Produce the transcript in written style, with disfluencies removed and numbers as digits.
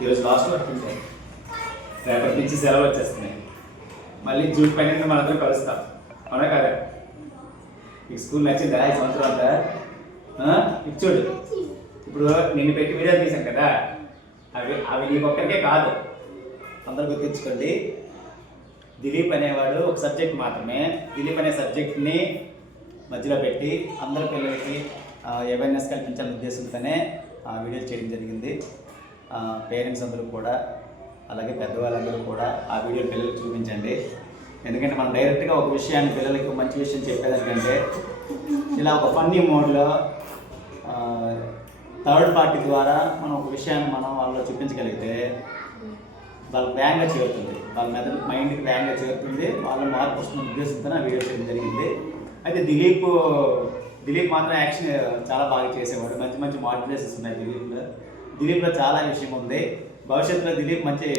ఈరోజు last work ఉంటాయి, రేపటి నుంచి సెలవు వచ్చేస్తున్నాయి. మళ్ళీ జూన్ 12 మనందరం కలుస్తాం, అవునా కదా? ఈ స్కూల్ నచ్చిందా ఈ సంవత్సరం అంతా? ఇచ్చోడు ఇప్పుడు నిన్ను పెట్టి వీడియో తీసాను కదా, అవి నీకు ఒక్కరికే కాదు, అందరూ గుర్తించుకోండి. దిలీప్ అనేవాడు ఒక సబ్జెక్ట్ మాత్రమే. దిలీప్ అనే సబ్జెక్ట్ని మధ్యలో పెట్టి అందరు పిల్లలకి అవేర్నెస్ కల్పించాలనే ఉద్దేశంతోనే వీడియోలు చేయడం జరిగింది. పేరెంట్స్ అందరూ కూడా, అలాగే పెద్దవాళ్ళందరూ కూడా ఆ వీడియో పిల్లలకు చూపించండి. ఎందుకంటే మనం డైరెక్ట్గా ఒక విషయాన్ని పిల్లలకి మంచి విషయం చెప్పేదానికంటే ఇలా ఒక ఫన్నీ మోడ్లో థర్డ్ పార్టీ ద్వారా మనం ఒక విషయాన్ని మనం వాళ్ళలో చూపించగలిగితే వాళ్ళకి వేగంగా చేరుతుంది, వాళ్ళ మైండ్కి వేగంగా చేరుతుంది, వాళ్ళ మార్పు వస్తున్న ఉద్దేశంతో ఆ వీడియో చేయడం జరిగింది. అయితే దిలీప్ మాత్రం యాక్షన్ చాలా బాగా చేసేవాడు. మంచి మంచి మోటివేషన్స్ ఉన్నాయి దిలీప్లో చాలా విషయం ఉంది. భవిష్యత్తులో దిలీప్ మంచి